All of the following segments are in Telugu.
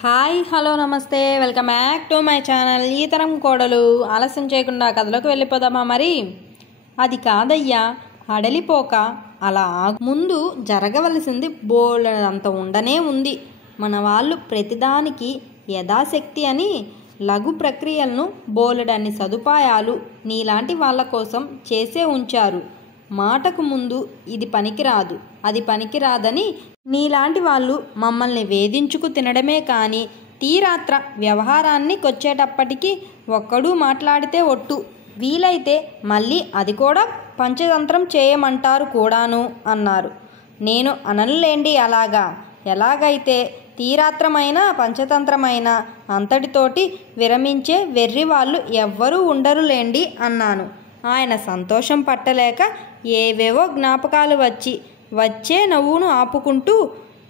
హాయ్ హలో నమస్తే welcome back to my channel. ఈ తరం కోడలు. ఆలస్యం చేయకుండా కథలోకి వెళ్ళిపోదామా? మరి అది కాదయ్యా, అడలిపోక అలా ముందు జరగవలసింది బోలెడంత ఉండనే ఉంది. మన వాళ్ళు ప్రతిదానికి యథాశక్తి అని లఘు ప్రక్రియలను బోలెడన్ని సదుపాయాలు నీలాంటి వాళ్ళ కోసం చేసే ఉంచారు. మాటకు ముందు ఇది పనికిరాదు, అది పనికిరాదని నీలాంటి వాళ్ళు మమ్మల్ని వేధించుకు తినడమే కానీ తీరాత్ర వ్యవహారాన్ని కొచ్చేటప్పటికీ ఒక్కడూ మాట్లాడితే ఒట్టు. వీలైతే మళ్ళీ అది కూడా పంచతంత్రం చేయమంటారు కూడాను అన్నారు. నేను అననులేండి అలాగా. ఎలాగైతే తీరాత్రమైన పంచతంత్రమైన అంతటితోటి విరమించే వెర్రి వాళ్ళు ఎవ్వరూ ఉండరులేండి అన్నాను. ఆయన సంతోషం పట్టలేక ఏవేవో జ్ఞాపకాలు వచ్చే నవ్వును ఆపుకుంటూ,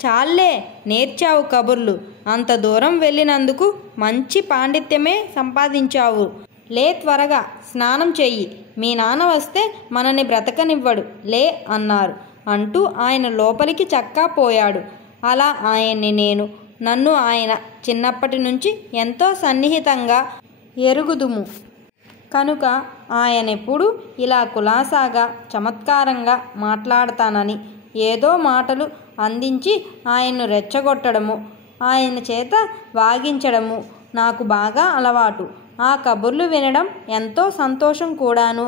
చాలే నేర్చావు కబుర్లు, అంత దూరం వెళ్ళినందుకు మంచి పాండిత్యమే సంపాదించావు. లే త్వరగా స్నానం చెయ్యి, మీ నాన్న వస్తే మనని బ్రతకనివ్వడు లే అన్నారు అంటూ ఆయన లోపలికి చక్కా పోయాడు. అలా ఆయన్ని నన్ను ఆయన చిన్నప్పటి నుంచి ఎంతో సన్నిహితంగా ఎరుగుదుము కనుక ఆయనెప్పుడు ఇలా కులాసాగా చమత్కారంగా మాట్లాడతానని ఏదో మాటలు అందించి ఆయన్ను రెచ్చగొట్టడము, ఆయన చేత వాగించడము నాకు బాగా అలవాటు. ఆ కబుర్లు వినడం ఎంతో సంతోషం కూడాను.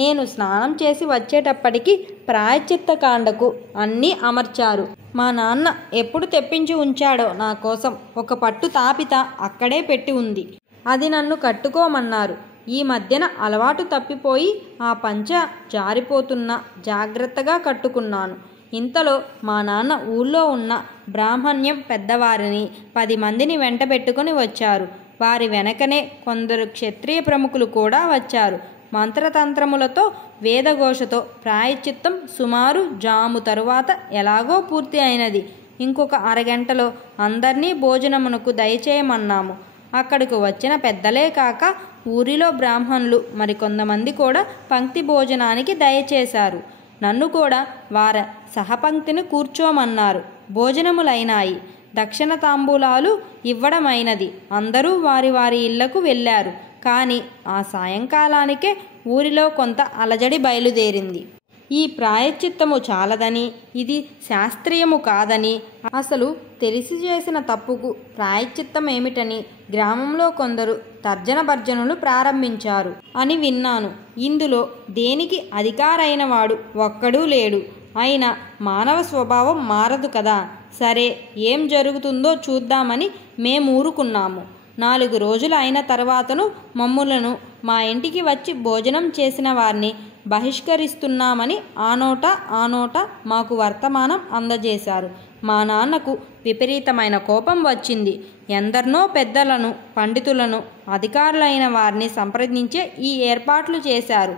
నేను స్నానం చేసి వచ్చేటప్పటికి ప్రాయశ్చిత్త కాండకు అన్నీ అమర్చారు. మా నాన్న ఎప్పుడు తెప్పించి ఉంచాడో నా కోసం ఒక పట్టు తాపిత అక్కడే పెట్టి ఉంది. అది నన్ను కట్టుకోమన్నారు. ఈ మధ్యన అలవాటు తప్పిపోయి ఆ పంచ జారిపోతున్నా జాగ్రత్తగా కట్టుకున్నాను. ఇంతలో మా నాన్న ఊళ్ళో ఉన్న బ్రాహ్మణ్యం పెద్దవారిని 10 మందిని వెంట పెట్టుకుని వచ్చారు. వారి వెనకనే కొందరు క్షత్రియ ప్రముఖులు కూడా వచ్చారు. మంత్రతంత్రములతో వేదఘోషతో ప్రాయశ్చిత్తం సుమారు జాము తరువాత ఎలాగో పూర్తి అయినది. ఇంకొక అరగంటలో అందర్నీ భోజనమునకు దయచేయమన్నాము. అక్కడికి వచ్చిన పెద్దలే కాక ఊరిలో బ్రాహ్మణులు మరికొంతమంది కూడా పంక్తి భోజనానికి దయచేశారు. నన్ను కూడా వార సహపంక్తిని కూర్చోమన్నారు. భోజనములైనాయి. దక్షిణ తాంబూలాలు ఇవ్వడమైనది. అందరూ వారి వారి ఇళ్లకు వెళ్ళారు. కానీ ఆ సాయంకాలానికే ఊరిలో కొంత అలజడి బయలుదేరింది. ఈ ప్రాయశ్చిత్తము చాలదని, ఇది శాస్త్రీయము కాదని, అసలు తెలిసి చేసిన తప్పుకు ప్రాయశ్చిత్తం ఏమిటని గ్రామంలో కొందరు తర్జన భర్జనలు ప్రారంభించారు అని విన్నాను. ఇందులో దేనికి అధికారైన వాడు ఒక్కడూ లేడు. అయినా మానవ స్వభావం మారదు కదా. సరే, ఏం జరుగుతుందో చూద్దామని మేమూరుకున్నాము. 4 రోజులు అయిన తర్వాతను మమ్ములను మా ఇంటికి వచ్చి భోజనం చేసిన వారిని బహిష్కరిస్తున్నామని ఆ నోట మాకు వర్తమానం అందజేశారు. మా నాన్నకు విపరీతమైన కోపం వచ్చింది. ఎందరినో పెద్దలను, పండితులను, అధికారులైన వారిని సంప్రదించే ఈ ఏర్పాట్లు చేశారు.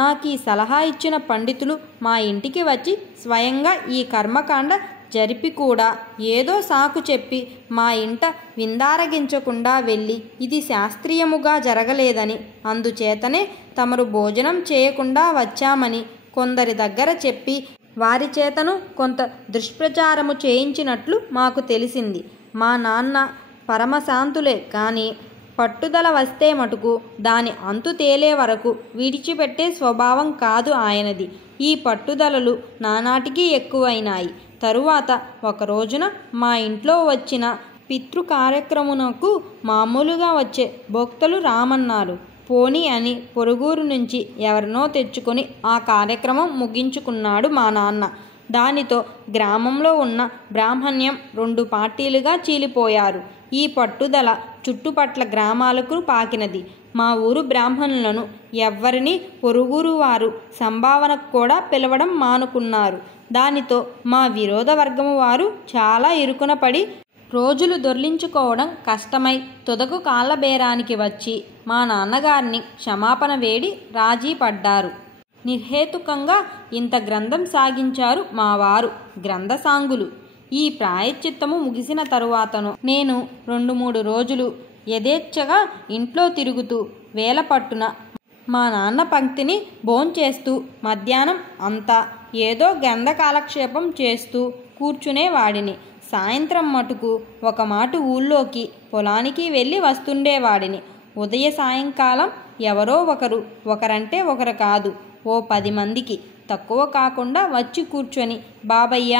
నాకు ఈ సలహా ఇచ్చిన పండితులు మా ఇంటికి వచ్చి స్వయంగా ఈ కర్మకాండ జరిపి కూడా ఏదో సాకు చెప్పి మా ఇంట విందారగించకుండా వెళ్ళి ఇది శాస్త్రీయముగా జరగలేదని, అందుచేతనే తమరు భోజనం చేయకుండా వచ్చామని కొందరి దగ్గర చెప్పి వారి చేతను కొంత దుష్ప్రచారము చేయించినట్లు మాకు తెలిసింది. మా నాన్న పరమశాంతులే కానీ పట్టుదల వస్తే మటుకు దాని అంతు తేలే వరకు విడిచిపెట్టే స్వభావం కాదు ఆయనది. ఈ పట్టుదలలు నానాటికి ఎక్కువైనాయి. తరువాత ఒక రోజున మా ఇంట్లో వచ్చిన పితృ కార్యక్రమునకు మామూలుగా వచ్చే భోక్తలు రామన్నారు. పోనీ అని పొరుగురు నుంచి ఎవరినో తెచ్చుకొని ఆ కార్యక్రమం ముగించుకున్నాడు మా నాన్న. దానితో గ్రామంలో ఉన్న బ్రాహ్మణ్యం 2 పార్టీలుగా చీలిపోయారు. ఈ పట్టుదల చుట్టుపట్ల గ్రామాలకు పాకినది. మా ఊరు బ్రాహ్మణులను ఎవ్వరినీ పొరుగురు వారు సంభావనకు కూడా పిలవడం మానుకున్నారు. దానితో మా విరోధ వర్గము వారు చాలా ఇరుకున పడి రోజులు దొర్లించుకోవడం కష్టమై తుదకు కాళ్ళబేరానికి వచ్చి మా నాన్నగారిని క్షమాపణ వేడి రాజీ పడ్డారు. నిర్హేతుకంగా ఇంత గ్రంథం సాగించారు మా వారు గ్రంథసాంగులు. ఈ ప్రాయశ్చిత్తము ముగిసిన తరువాతను నేను 2-3 రోజులు యథేచ్ఛగా ఇంట్లో తిరుగుతూ వేల పట్టున మా నాన్న పంక్తిని భోంచేస్తూ మధ్యాహ్నం అంతా ఏదో గ్రంథ కాలక్షేపం చేస్తూ కూర్చునేవాడిని. సాయంత్రం మటుకు ఒక మాట ఊళ్ళోకి పొలానికి వెళ్ళి వస్తుండేవాడిని. ఉదయ సాయంకాలం ఎవరో ఒకరంటే ఒకరు కాదు, ఓ 10 మందికి తక్కువ కాకుండా వచ్చి కూర్చొని బాబయ్య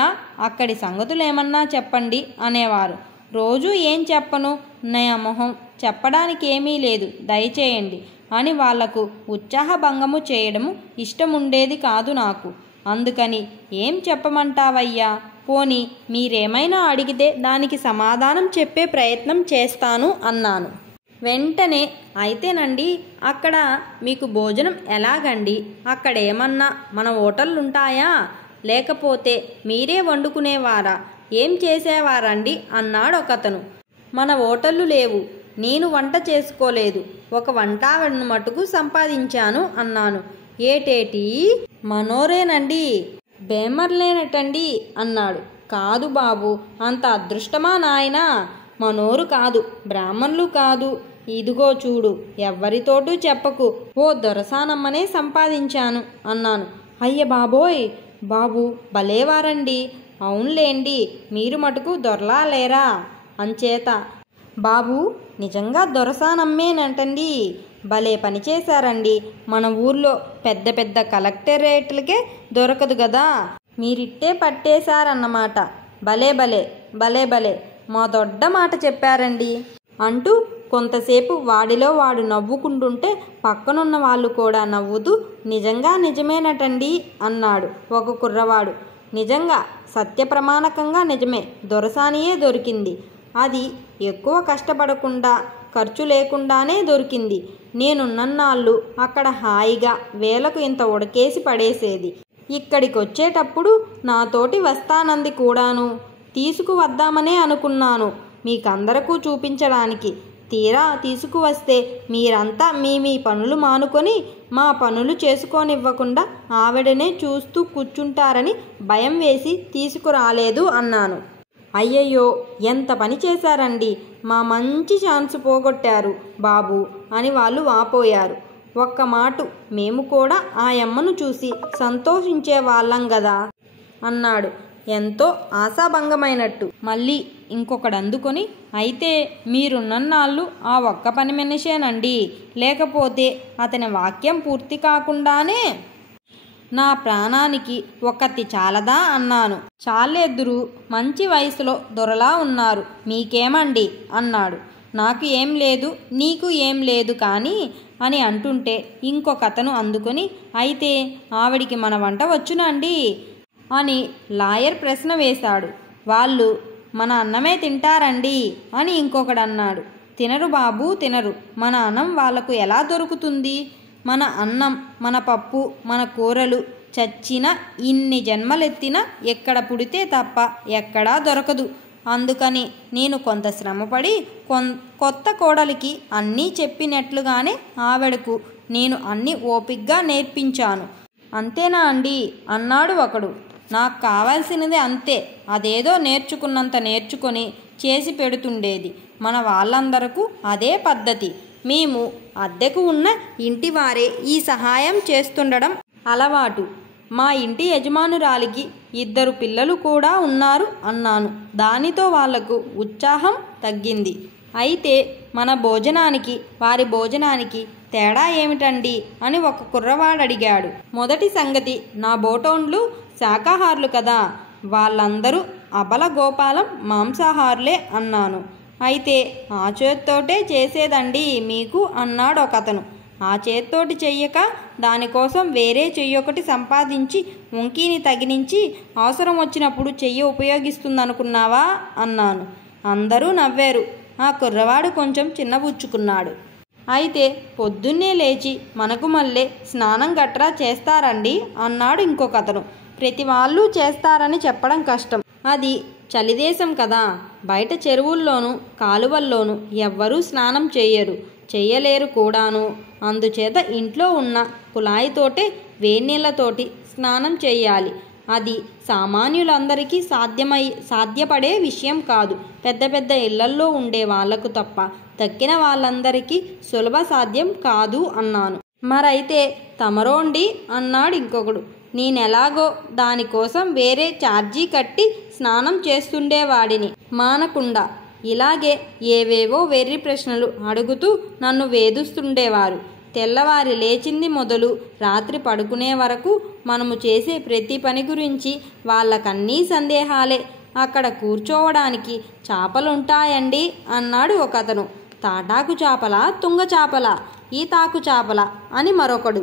అక్కడి సంగతులేమన్నా చెప్పండి అనేవారు. రోజు ఏం చెప్పను, నా మొహం చెప్పడానికి ఏమీ లేదు, దయచేయండి అని వాళ్లకు ఉత్సాహభంగము చేయడము ఇష్టముండేది కాదు నాకు. అందుకని ఏం చెప్పమంటావయ్యా, పోనీ మీరేమైనా అడిగితే దానికి సమాధానం చెప్పే ప్రయత్నం చేస్తాను అన్నాను. వెంటనే అయితేనండి అక్కడ మీకు భోజనం ఎలాగండి, అక్కడేమన్నా మన హోటళ్ళుంటాయా, లేకపోతే మీరే వండుకునేవారా, ఏం చేసేవారండి అన్నాడు ఒకతను. మన హోటళ్ళు లేవు, నేను వంట చేసుకోలేదు, ఒక వంటావిడను మటుకు సంపాదించాను అన్నాను. ఏటేటి మనోరేనండి, బేమర్లేనటండి అన్నాడు. కాదు బాబు, అంత అదృష్టమా నాయనా, మనోరు కాదు, బ్రాహ్మణులు కాదు, ఇదిగో చూడు, ఎవ్వరితోటూ చెప్పకు, ఓ దొరసానమ్మనే సంపాదించాను అన్నాను. అయ్య బాబోయ్, బాబు భలేవారండి, అవునులేండి, మీరు మటుకు దొరలా లేరా, అంచేత బాబు నిజంగా దొరసానమ్మేనంటండి, భలే పని చేశారండి, మన ఊర్లో పెద్ద పెద్ద కలెక్టరేట్లకే దొరకదు గదా, మీరిట్టే పట్టేశారన్నమాట, భలే భలే భలే భలే మా దొడ్డ మాట చెప్పారండి అంటూ కొంతసేపు వాడిలో వాడు నవ్వుకుంటుంటే పక్కనున్న వాళ్ళు కూడా నవ్వుతూ నిజంగా నిజమేనటండి అన్నాడు ఒక కుర్రవాడు. నిజంగా సత్యప్రమాణకంగా నిజమే, దొరసానియే దొరికింది, అది ఎక్కువ కష్టపడకుండా ఖర్చు లేకుండానే దొరికింది. నేనున్నన్నాళ్ళు అక్కడ హాయిగా వేలకు ఇంత ఉడకేసి పడేసేది, ఇక్కడికొచ్చేటప్పుడు నాతోటి వస్తానంది కూడాను, తీసుకువద్దామనే అనుకున్నాను మీకందరకు చూపించడానికి, తీరా తీసుకువస్తే మీరంతా మీ పనులు మానుకొని మా పనులు చేసుకోనివ్వకుండా ఆవిడనే చూస్తూ కూర్చుంటారని భయం వేసి తీసుకురాలేదు అన్నాను. అయ్యయ్యో, ఎంత పని చేశారండి, మా మంచి ఛాన్స్ పోగొట్టారు బాబు అని వాళ్ళు వాపోయారు. ఒక్క మాట మేము కూడా ఆ యమ్మను చూసి సంతోషించే వాళ్ళం గదా అన్నాడు ఎంతో ఆశాభంగమైనట్టు. మళ్ళీ ఇంకొకడు అందుకొని, అయితే మీరున్నన్నాళ్ళు ఆ ఒక్క పని మనిషేనండి, లేకపోతే అతని వాక్యం పూర్తి కాకుండానే నా ప్రాణానికి ఒక్కతి చాలదా అన్నాను. చాలేద్దురు, మంచి వయసులో దొరలా ఉన్నారు, మీకేమండి అన్నాడు. నాకు ఏం లేదు, నీకు ఏం లేదు కానీ అని అంటుంటే ఇంకొకతను అందుకొని, అయితే ఆవిడికి మన వంట వచ్చునండి అని లాయర్ ప్రశ్న వేశాడు. వాళ్ళు మన అన్నమే తింటారండి అని ఇంకొకడు అన్నాడు. తినరు బాబు, తినరు, మన అన్నం వాళ్లకు ఎలా దొరుకుతుంది, మన అన్నం, మన పప్పు, మన కూరలు చచ్చిన ఇన్ని జన్మలెత్తినా ఎక్కడ పుడితే తప్ప ఎక్కడా దొరకదు. అందుకని నేను కొంత శ్రమపడి కొత్త కోడలికి అన్నీ చెప్పినట్లుగానే ఆవిడకు నేను అన్నీ ఓపిగ్గా నేర్పించాను. అంతేనా అండి అన్నాడు ఒకడు. నాకు కావాల్సినది అంతే, అదేదో నేర్చుకున్నంత నేర్చుకొని చేసి పెడుతుండేది. మన వాళ్ళందరకు అదే పద్ధతి. మేము అద్దెకు ఉన్న ఇంటి వారే ఈ సహాయం చేస్తుండడం అలవాటు. మా ఇంటి యజమానురాలికి 2 పిల్లలు కూడా ఉన్నారు అన్నాను. దానితో వాళ్లకు ఉత్సాహం తగ్గింది. అయితే మన భోజనానికి వారి భోజనానికి తేడా ఏమిటండి అని ఒక కుర్రవాడు అడిగాడు. మొదటి సంగతి, నా బోటోన్లు శాకాహారులు కదా, వాళ్ళందరూ అబల గోపాలం మాంసాహారులే అన్నాను. అయితే ఆ చేత్తోటే చేసేదండి మీకు అన్నాడు ఒకతను. ఆ చేత్తోటి చెయ్యక దానికోసం వేరే చెయ్యొకటి సంపాదించి వంకీని తగిలించి అవసరం వచ్చినప్పుడు చెయ్యి ఉపయోగిస్తుందనుకున్నావా అన్నాను. అందరూ నవ్వారు. ఆ కుర్రవాడు కొంచెం చిన్నబుచ్చుకున్నాడు. అయితే పొద్దున్నే లేచి మనకు మళ్ళీ స్నానం గట్రా చేస్తారండి అన్నాడు ఇంకొకతను. ప్రతి వాళ్ళు చేస్తారని చెప్పడం కష్టం, అది చలిదేశం కదా, బయట చెరువుల్లోనూ కాలువల్లోనూ ఎవ్వరూ స్నానం చెయ్యలేరు కూడాను. అందుచేత ఇంట్లో ఉన్న కుళాయితోటే వేన్నీళ్లతోటి స్నానం చేయాలి. అది సామాన్యులందరికీ సాధ్యపడే విషయం కాదు. పెద్ద పెద్ద ఇళ్లల్లో ఉండే వాళ్లకు తప్ప తక్కిన వాళ్ళందరికీ సులభ సాధ్యం కాదు అన్నాను. మరైతే తమరోండి అన్నాడు ఇంకొకడు. నేనెలాగో దానికోసం వేరే ఛార్జీ కట్టి స్నానం చేస్తుండేవాడిని మానకుండా. ఇలాగే ఏవేవో వెర్రి ప్రశ్నలు అడుగుతూ నన్ను వేధిస్తుండేవారు. తెల్లవారి లేచింది మొదలు రాత్రి పడుకునే వరకు మనము చేసే ప్రతి పని గురించి వాళ్ళకన్నీ సందేహాలే. అక్కడ కూర్చోవడానికి చేపలుంటాయండి అన్నాడు ఒకతను. తాటాకు చేపల, తుంగ చేపల, ఈతాకు చేపల అని మరొకడు.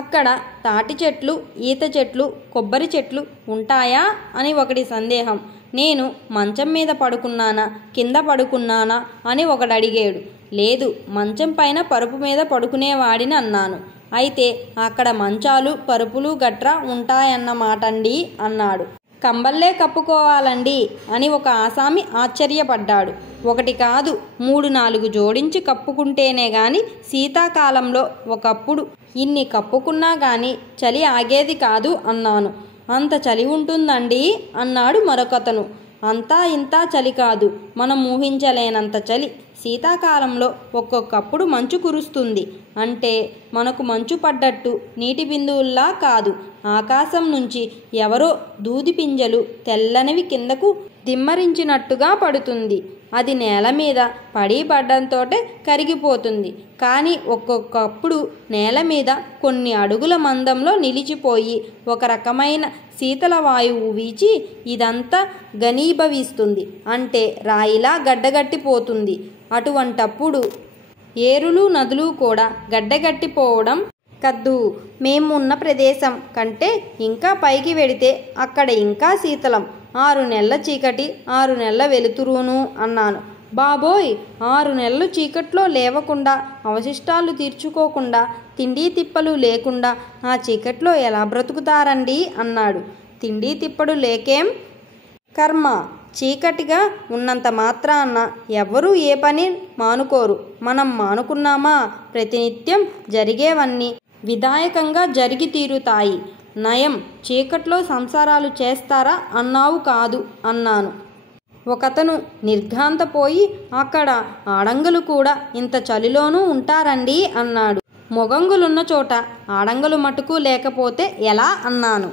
అక్కడ తాటి చెట్లు, ఈత చెట్లు, కొబ్బరి చెట్లు ఉంటాయా అని ఒకటి సందేహం. నేను మంచం మీద పడుకున్నానా, కింద పడుకున్నానా అని ఒకడు అడిగాడు. లేదు, మంచం పైన పరుపు మీద పడుకునేవాడిని అన్నాను. అయితే అక్కడ మంచాలు, పరుపులు గట్రా ఉంటాయన్నమాటండి అన్నాడు. కంబల్లే కప్పుకోవాలండి అని ఒక ఆసామి ఆశ్చర్యపడ్డాడు. ఒకటి కాదు, 3-4 జోడించి కప్పుకుంటేనే గాని శీతాకాలంలో ఒకప్పుడు ఇన్ని కప్పుకున్నా గాని చలి ఆగేది కాదు అన్నాను. అంత చలి ఉంటుందండి అన్నాడు మరొకతను. అంతా ఇంతా చలి కాదు, మనం ఊహించలేనంత చలి. శీతాకాలంలో ఒక్కొక్కప్పుడు మంచు కురుస్తుంది. అంటే మనకు మంచు పడ్డట్టు నీటి బిందువుల్లా కాదు, ఆకాశం నుంచి ఎవరో దూది పింజలు తెల్లనివి కిందకు దిమ్మరించినట్టుగా పడుతుంది. అది నేల మీద పడ్డంతోటే కరిగిపోతుంది. కానీ ఒక్కొక్కప్పుడు నేల మీద కొన్ని అడుగుల మందంలో నిలిచిపోయి ఒక రకమైన శీతల వాయువు వీచి ఇదంతా ఘనీభవిస్తుంది. అంటే రాయిలా గడ్డగట్టిపోతుంది. అటువంటప్పుడు ఏరులు, నదులు కూడా గడ్డగట్టిపోవడం కద్దు. మేమున్న ప్రదేశం కంటే ఇంకా పైకి వెడితే అక్కడ ఇంకా శీతలం. 6 నెలల చీకటి, 6 నెలల వెలుతురును అన్నాను. బాబోయ్, 6 నెలలు చీకట్లో లేవకుండా, అవశిష్టాలు తీర్చుకోకుండా, తిండి తిప్పలు లేకుండా ఆ చీకట్లో ఎలా బ్రతుకుతారండి అన్నాడు. తిండి తిప్పడు లేకేం కర్మ, చీకటిగా ఉన్నంత మాత్రాన ఎవ్వరూ ఏ పని మానుకోరు. మనం మానుకున్నామా ప్రతినిత్యం జరిగేవన్నీ విధాయకంగా జరిగి తీరుతాయి. నయం, చీకట్లో సంసారాలు చేస్తారా అన్నావు కాదు అన్నాను. ఒకతను నిర్ఘాంతపోయి అక్కడ ఆడంగులు కూడా ఇంత చలిలోనూ ఉంటారండి అన్నాడు. మొగంగులున్న చోట ఆడంగులు మటుకు లేకపోతే ఎలా అన్నాను.